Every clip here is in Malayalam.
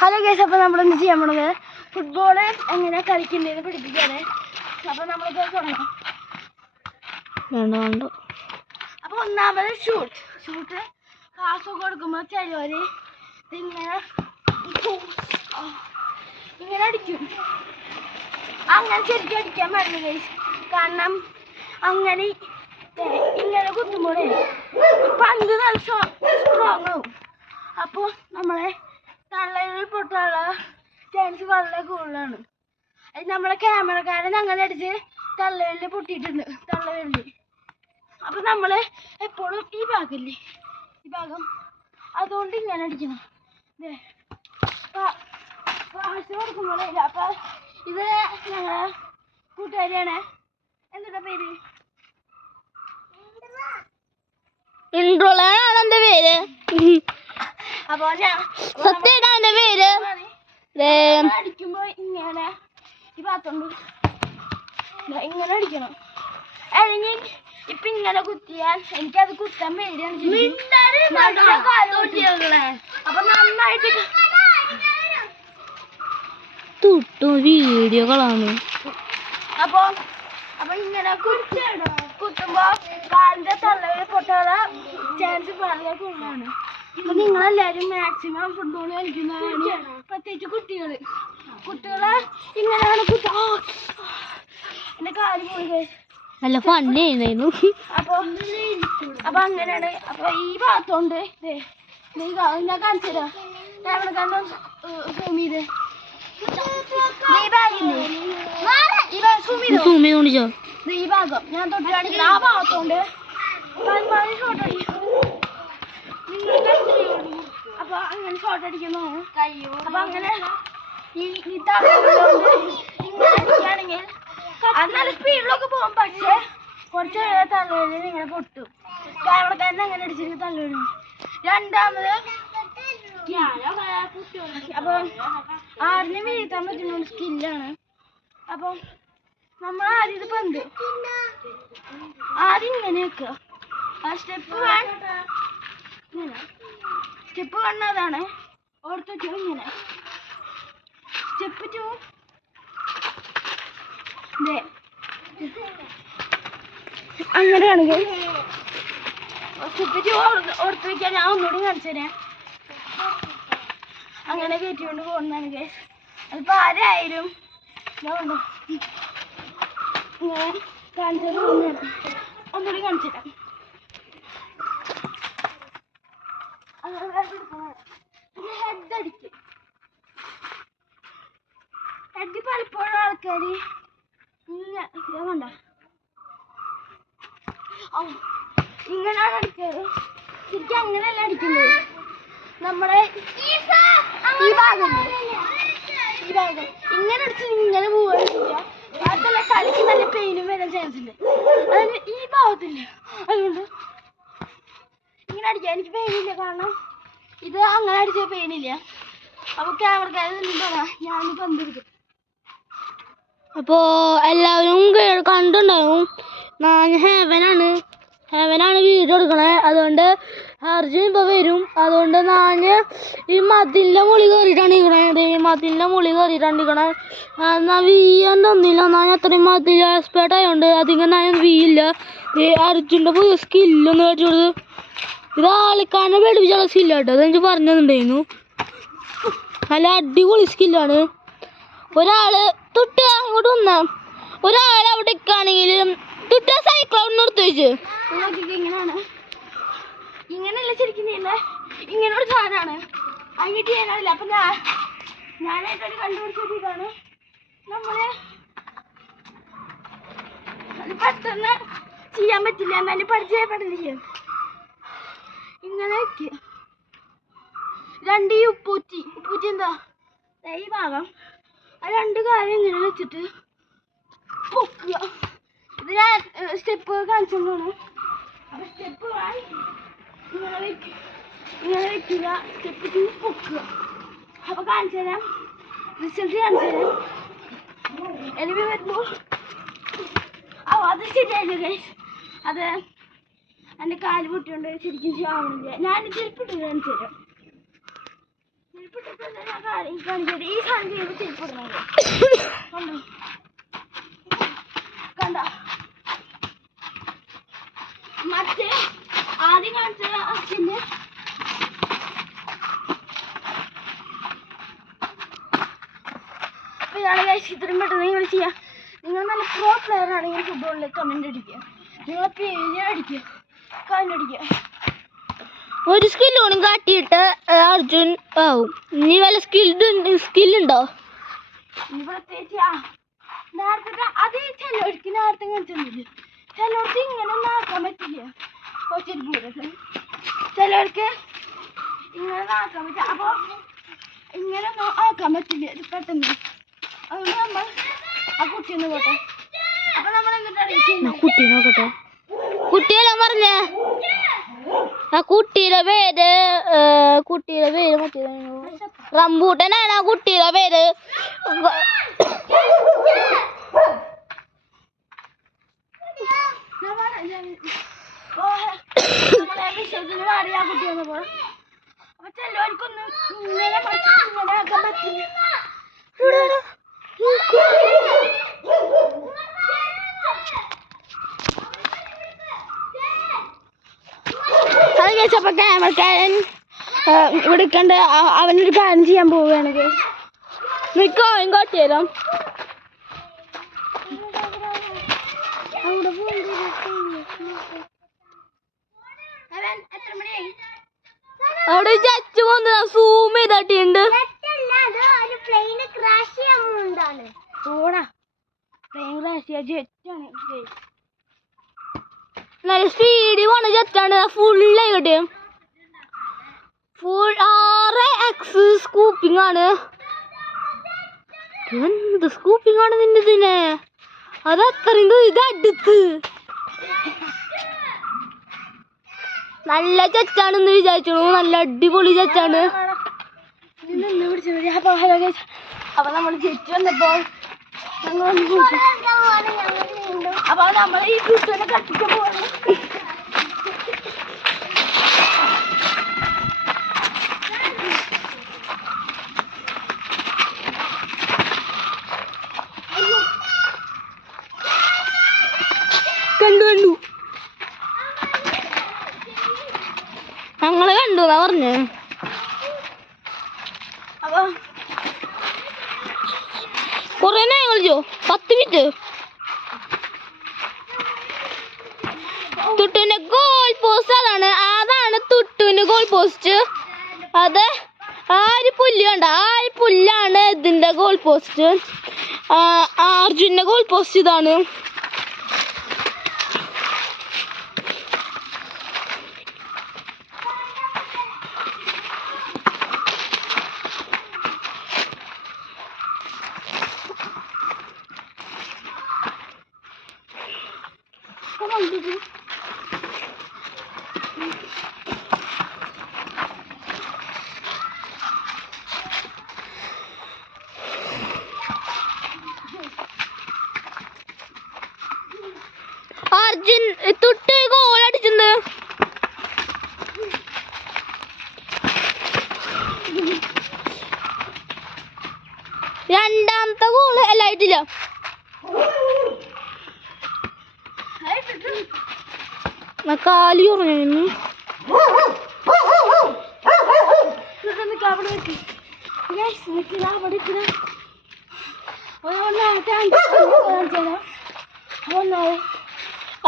ഹലോ ഗൈസ്, അപ്പോൾ നമ്മളെന്ത് ചെയ്യാൻ പോണത് ഫുട്ബോൾ എങ്ങനെ കളിക്കുന്നതെന്ന് പഠിപ്പിക്കാണ്. അപ്പോൾ നമ്മളിത് തുടങ്ങാം. അപ്പോൾ ഒന്നാമത് ഷൂട്ട് പാസ് കൊടുക്കുമ്പോൾ ചിലവർ ഇങ്ങനെ അടിക്കും. അങ്ങനെ ശരിക്കും അടിക്കാൻ പാടില്ല ഗൈസ്. കാരണം അങ്ങനെ ഇങ്ങനെ കുത്തുമ്പോഴേ പന്ത് നല്ല സ്ട്രോങ് ആവും. അപ്പോൾ നമ്മളെ തള്ളയിൽ പൊട്ടാനുള്ള ചാൻസ് വളരെ കൂടുതലാണ്. അത് നമ്മളെ ക്യാമറക്കാരൻ അങ്ങനെ അടിച്ച് തള്ളവിരൽ പൊട്ടിയിട്ടുണ്ട്, തള്ളവിരൽ. അപ്പോൾ നമ്മൾ എപ്പോഴും ഈ ഭാഗം അതുകൊണ്ട് ഇങ്ങനെ അടിക്കണം. പാസ് കൊടുക്കുമ്പോഴേ. അപ്പോൾ ഇത് ഞങ്ങളെ കൂട്ടുകാരിയാണ്. എന്താ പേര്? ഇൻട്രോളാണ് എന്റെ പേര്. അപ്പൊ സത്യയുടെ പേര് അടിക്കുമ്പോ ഇങ്ങനെ ഈ പാത്തോണ്ട് ഇങ്ങനെ അടിക്കണം. അല്ലെങ്കിൽ ഇപ്പൊ ഇങ്ങനെ കുത്തിയാൽ എനിക്കത് കുത്താൻ പേടിയാണ്. അപ്പൊ നന്നായിട്ട് വീഡിയോകളാണ്. അപ്പൊ ഇങ്ങനെ കുത്തുമ്പോ കാലിന്റെ തള്ളവിൽ പൊട്ടാനുള്ള ചാൻസ് വളരെ കൂടുതലാണ്. അപ്പൊ നിങ്ങളെല്ലാരും മാക്സിമം ഫുട്ബോൾ കളിക്കുന്നവരാണ്, പ്രത്യേകിച്ച് കുട്ടികളെ ഇങ്ങനെയാണ് എന്റെ കാല് പോയി. നല്ല ഫണ്ണായിരുന്നു. അപ്പൊ അങ്ങനെയാണ്. അപ്പൊ ഈ ഭാഗത്തോണ്ട് ഞാൻ കാണിച്ചുതരാം. സൂം ചെയ്ത് ഈ ഭാഗം ഞാൻ തൊട്ട് കാണിക്കുന്ന ആ ഭാഗത്തോണ്ട് ഷോട്ട് അടിക്കും. അപ്പൊ അങ്ങനെ ഷോട്ട് അടിക്കുന്നതാണ്. അപ്പൊ അങ്ങനെ ഈ തള്ളവിരലുകൊണ്ട് ഇങ്ങനെ അടിക്കുകയാണെങ്കിൽ അത് നല്ല സ്പീഡിലൊക്കെ പോകും. പക്ഷെ കുറച്ച് തള്ളവിരൽ ഇങ്ങനെ പൊട്ടും. ക്യാമറക്കാരൻ അങ്ങനെ അടിച്ചിട്ട് തള്ളവിരൽ. രണ്ടാമത് അപ്പൊ ആടിനെ വീഴ്ത്താൻ പറ്റുന്ന സ്കില്ലാണ്. അപ്പൊ നമ്മൾ ആദ്യം ഇത് പന്ത് ആദ്യം ഇങ്ങനെ വെക്കുക. ആ സ്റ്റെപ്പ് അതാണ്. ഓർത്ത് വെച്ചോ. ഇങ്ങനെ സ്റ്റെപ്പ് 2 അങ്ങനെയാണെങ്കിൽ സ്റ്റെപ്പ് 2 ഓർത്ത് വയ്ക്കാൻ ഞാൻ ഒന്നുകൂടി കാണിച്ചു തരാം. അങ്ങനെ കയറ്റിക്കൊണ്ട് പോകുന്നതാണ് ഗൈസ്. അതിപ്പോൾ ആരായാലും ഇതുണ്ടോ ഇങ്ങനെ കാണിച്ചത് ഒന്നുകൂടി കാണിച്ചു തരാം. ഹെഡ് അടിക്കും. ഹെഡ് പലപ്പോഴും ആൾക്കാർ ഇങ്ങനെയുണ്ടോ ഇങ്ങനെയാണ് അടിക്കാറ്. ശരിക്കും അങ്ങനെയല്ല അടിക്കുന്നത്. നമ്മുടെ ഈ ഭാഗം ഇങ്ങനെ അടിച്ച് ഇങ്ങനെ പോവുകയാണ് ചെയ്യുക. അതല്ല കളിക്ക് നല്ല പെയിനും വരാൻ ചാൻസ് ഉണ്ട്. അതായത് ഈ ഭാഗത്തില്ല. അതുകൊണ്ട് ഇങ്ങനെ അടിക്കാം. എനിക്ക് പെയിനില്ല, കാരണം ഇത് അങ്ങനെ അടിച്ചാൽ പെയിനില്ല. അപ്പൊ ക്യാമറക്കാരൻ പറയാം ഞാൻ പന്തെടുക്കും. അപ്പോ എല്ലാവരും കണ്ടുണ്ടാവും. ഞാൻ ഹെവനാണ് വീഡിയോ എടുക്കണേ. അതുകൊണ്ട് അർജുൻ ഇപ്പൊ വരും. അതുകൊണ്ട് ഞാൻ ഈ മതിലിന്റെ മുളി കയറിയിട്ടാണ് ഇരിക്കണേ. ഈ മതിലിന്റെ മുളി കയറിയിട്ടാണ് ഇരിക്കണേ. എന്നാൽ വീയാൻ തന്നില്ല. ഞാൻ അത്രയും മതിൽ എക്സ്പേർട്ട് ആയതുകൊണ്ട് അതിങ്ങനെ വീയില്ല. അർജുൻ്റെ പുതിയ സ്കില്ലൊന്ന് കാണിച്ചു കൊടുത്ത്. ഇത് ആൾക്കാരനെ പേടിപ്പിച്ചുള്ള സ്കില്ലാട്ടോ. അതെനിക്ക് പറഞ്ഞു തന്നിട്ടുണ്ടായിരുന്നു. നല്ല അടിപൊളി സ്കില്ലാണ്. ഒരാള് തൊട്ട് അങ്ങോട്ട് വന്ന ഒരാൾ അവിടെ നിൽക്കുകയാണെങ്കിലും തൊട്ട സൈക്കിൾ അവിടെ നിർത്തി വെച്ച് ഇങ്ങനെയല്ല ശരിക്കും ചെയ്യുന്നത്. ഇങ്ങനെ ഒരു സാധനമാണ് അങ്ങോട്ട് ചെയ്യാനറിയില്ല. അപ്പൊ ഞാനായിട്ടൊരു കണ്ടുപിടിച്ചിട്ടാണ് നമ്മള് അത് പെട്ടെന്ന് ചെയ്യാൻ പറ്റില്ല, എന്നാലും പരിചയപ്പെടില്ല ചെയ്യാം. ഇങ്ങനെ വെക്കുക. രണ്ട് ഈ ഉപ്പൂറ്റി എന്താ ഈ ഭാഗം ആ രണ്ട് കാര്യം ഇങ്ങനെ വെച്ചിട്ട് പൊക്കുക. ഇത് ഞാൻ സ്റ്റെപ്പ് കാണിച്ചോണ്ടാണ്. അപ്പൊ സ്റ്റെപ്പ് ഇങ്ങനെ വെക്കുക. സ്റ്റെപ്പ് 2 പൊക്കുക. അപ്പൊ കാണിച്ചു തരാം, റിസൾട്ട് കാണിച്ചു തരാം. എനിവേ വരുമ്പോൾ അത് ശരിയായില്ല ഗൈസ്. അത് എൻ്റെ കാല് പൊട്ടിയോണ്ട് ശരിക്കും ആവണില്ല. ഞാൻ ചെരുപ്പിട്ട് കാണിച്ചു തരാം. ചെരുപ്പിട്ടിട്ട് ഞാൻ കാണിച്ചത് ഈ സാധനം ചെയ്യുമ്പോൾ ചെരുപ്പിടുന്നത് കണ്ട മറ്റേ ആദ്യം കാണിച്ച അച്ഛൻ്റെ അപ്പോൾ ഇതാണ് ഗൈസ് ഇത്രയും പെട്ടെന്ന് നിങ്ങൾ ചെയ്യുക. നിങ്ങൾ നല്ല പ്രോ പ്ലെയർ ആണെങ്കിൽ ഫുട്ബോളിൽ കമൻ്റ് അടിക്കുക, നിങ്ങളെ പേര് അടിക്കുക, കമൻ്റ് ഒരു സ്കില്ലോണും കാട്ടിയിട്ട് അർജുൻ ആവും. ഇനി വല്ല സ്കില്ലുണ്ടോ? ഇനി പ്രത്യേകിച്ച് നേരത്തെ അത് ചിലവർക്ക് നേരത്തെ കാണിച്ചൊന്നുമില്ല. ചിലവർക്ക് ഇങ്ങനെ ഒന്നും ആക്കാൻ പറ്റില്ല. കുറച്ചൊരു പൂരത്തിൽ ചിലവർക്ക് ഇങ്ങനെ ആക്കാൻ പറ്റില്ല. അപ്പോൾ ഇങ്ങനെ ഒന്നും ആക്കാൻ പറ്റില്ല ഇത് പെട്ടെന്ന്. അതുകൊണ്ട് നമ്മൾ ആ കുട്ടിയൊന്ന് പോട്ടെ. അപ്പോൾ നമ്മൾ എന്നിട്ട് കുട്ടി നോക്കട്ടെ. കുട്ടിയെല്ലാം പറഞ്ഞേ ആ കുട്ടിയുടെ പേര് മറ്റേ റംബൂട്ടനാണ് ആ കുട്ടിയുടെ പേര്. വിശ്വസിന് മാറി ആ കുട്ടിയൊന്ന് പോകാം. അപ്പൊ ചിലവർക്കൊന്നും ഇങ്ങനെ ഇങ്ങനെ ആക്കാൻ പറ്റില്ല. അത് കേസപ്പോ ക്യാമറക്കാരൻ ഇവിടെ കണ്ട് അവനൊരു കാര്യം ചെയ്യാൻ പോവുകയാണ് കേസ്. മിക്കോ ഇങ്ങോട്ട് തരാം. അവിടെ ചച്ചു വന്ന് സൂം ചെയ്തിട്ടുണ്ട്. നല്ല സ്പീഡിൽ പോണ ജെറ്റാണ്. ഫുള്ളായി കിട്ടിയ ഫുൾ 6x സ്കൂപ്പിംഗ് ആണ്. എന്ത് സ്കൂപ്പിംഗ് ആണ് നിന്റെ ഇതിനെ? അത് അത്രയും ഇതടുത്ത് നല്ല ചച്ചാണെന്ന് വിചാരിച്ചു. നല്ല അടിപൊളി ചച്ചാണ്. അപ്പൊ നമ്മൾ ജെറ്റ് വന്നപ്പോൾ അപ്പൊ നമ്മൾ ഈ കുട്ടിനെ കട്ടിക്കാൻ പോവാണ്. കണ്ടു ഞങ്ങള് കണ്ടു എന്നാ പറഞ്ഞേ. അപ്പൊ കൊറേ നേരം കളിച്ചോ? 10 മിനിറ്റ്. തുട്ടുവിന്റെ ഗോൾ പോസ്റ്റ് അതാണ് തുട്ടുവിന്റെ ഗോൾ പോസ്റ്റ്. അത് ആ ഒരു പുല്ല് കണ്ട, ആ ഒരു പുല്ലാണ് ഇതിന്റെ ഗോൾ പോസ്റ്റ്. അർജുന്റെ ഗോൾ പോസ്റ്റ് ഇതാണ്. അർജുൻ തുട്ട് ഗോൾ അടിച്ചിട്ടുണ്ട്. രണ്ടാമത്തെ ഗോള് എല്ലാം ആയിട്ടില്ല. കാലി പറഞ്ഞു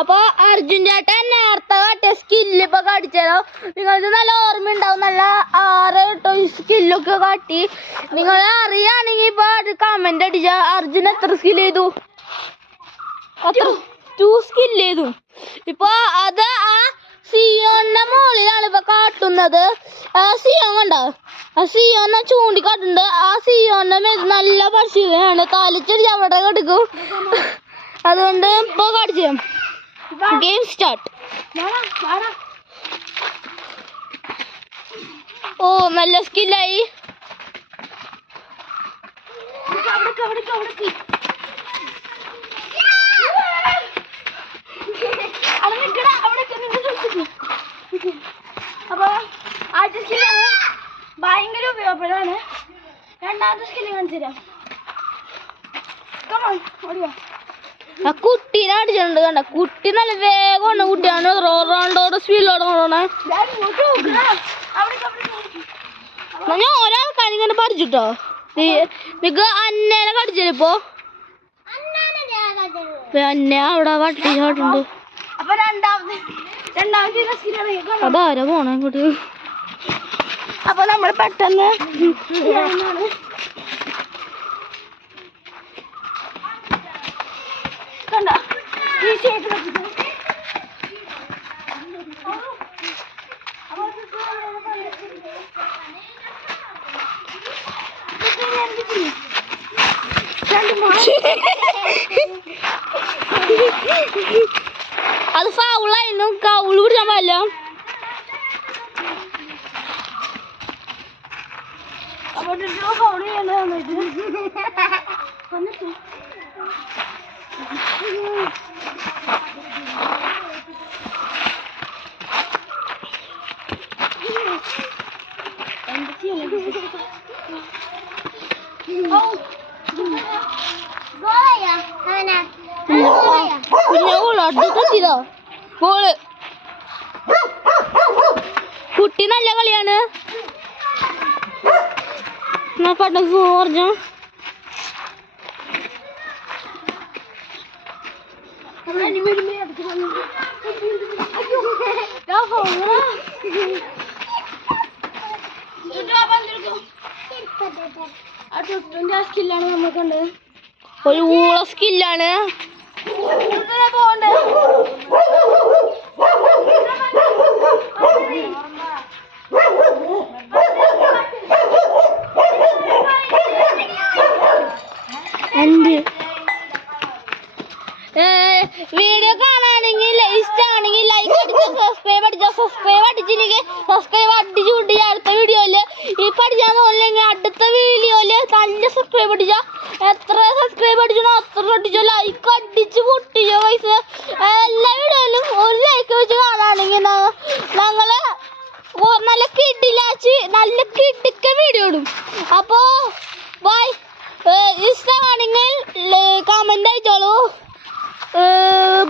അപ്പൊ അർജുൻ ചേട്ടൻ നേരത്തെ കാട്ടിയ സ്കില്ല് ഇപ്പൊ കാട്ടിച്ചതോ നിങ്ങൾക്ക് നല്ല ഓർമ്മ ഉണ്ടാവും. നല്ല 6 സ്കില്ലൊക്കെ കാട്ടി. നിങ്ങൾ അറിയാണെങ്കിൽ ഇപ്പൊ കമന്റ് അടിച്ച അർജുൻ എത്ര സ്കിൽ ചെയ്തു? 2 സ്കിൽ ചെയ്തു. ഇപ്പൊ അത് ആ സിയോന്റെ മുകളിലാണ് ഇപ്പൊ കാട്ടുന്നത്. ആ സിയോൻ കണ്ടോ? ആ സിയോനെ ചൂണ്ടിക്കാട്ടുണ്ട്. ആ സിയോന്റെ മേൽ നല്ല പരിശീലനമാണ്. കാലിച്ചൊരു അവിടെ കൊടുക്കും. അതുകൊണ്ട് ഇപ്പൊ കാണിച്ചു ഗെയിം സ്റ്റാർട്ട്. ഓ നല്ല സ്കില്ലായി. അപ്പൊ ആ ഭയങ്കര ഉപയോഗപ്പെടാണ്. രണ്ടാമത്തെ സ്കില്ല് കാണിച്ചു തരാം. കമോൺ ഓടിയോ. ആ കുട്ടീനെ അടിച്ചിട്ടുണ്ട് കണ്ട. കുട്ടി നല്ല വേഗമാണ്. കുട്ടിയാണ് റോണ്ടോടെ സ്പീഡിലോടെ കൊണ്ടോണേ. ഞാൻ ഒരാൾക്കാണ് ഇങ്ങനെ പഠിച്ചിട്ടോ. മിക്ക അന്നേനെ കടിച്ചിപ്പോ അന്നെ അവിടെ വട്ടി ചാട്ടുണ്ട്. അപ്പൊ രണ്ടാമത്തെ അതാരാ പോണേ ഇങ്ങോട്ട്. അപ്പൊ നമ്മൾ പെട്ടെന്ന് കണ്ട ഈസിയായിട്ട് പറ്റിട്ട് അത് ഫൗളായിരുന്നു. കൗള് പിടിക്കാൻ പാടില്ല. അപ്പൊ ഫൗൾ ചെയ്യണത് അടുത്തെത്തിയതോ ബോള്. കുട്ടി നല്ല കളിയാണ്. പെട്ടെന്ന് പറഞ്ഞു സ്കില്ലാണ് നമുക്കുണ്ട്. ഒരു ഊള സ്കില്ലാണ്. പോകണ്ടേ വീഡിയോ കാണാണെങ്കിൽ ഇഷ്ടമാണെങ്കിൽ ലൈക്ക് അടിച്ചോ, സബ്സ്ക്രൈബ് അടിച്ചില്ലെങ്കിൽ സബ്സ്ക്രൈബ് അടിച്ചു കൂട്ടി. അടുത്ത വീഡിയോയില് ഈ പഠിച്ചാൽ തോന്നില്ലെങ്കിൽ അടുത്ത വീഡിയോയില് നല്ല സബ്സ്ക്രൈബ് അടിച്ചാൽ എത്ര സബ്സ്ക്രൈബ് അടിച്ചോ അത്ര അടിച്ചോ. ലൈക്ക് അടിച്ച് പൊട്ടിച്ചോ പൈസ. എല്ലാ വീഡിയോയിലും ഒരു ലൈക്ക് വെച്ച് കാണുകയാണെങ്കിൽ ഞങ്ങള് നല്ല കിടിലാച്ച് നല്ല കിടുക്ക വീഡിയോ ഇടും. അപ്പോ ബൈ. ഇഷ്ടമാണെങ്കിൽ കമന്റ് അയച്ചോളൂ.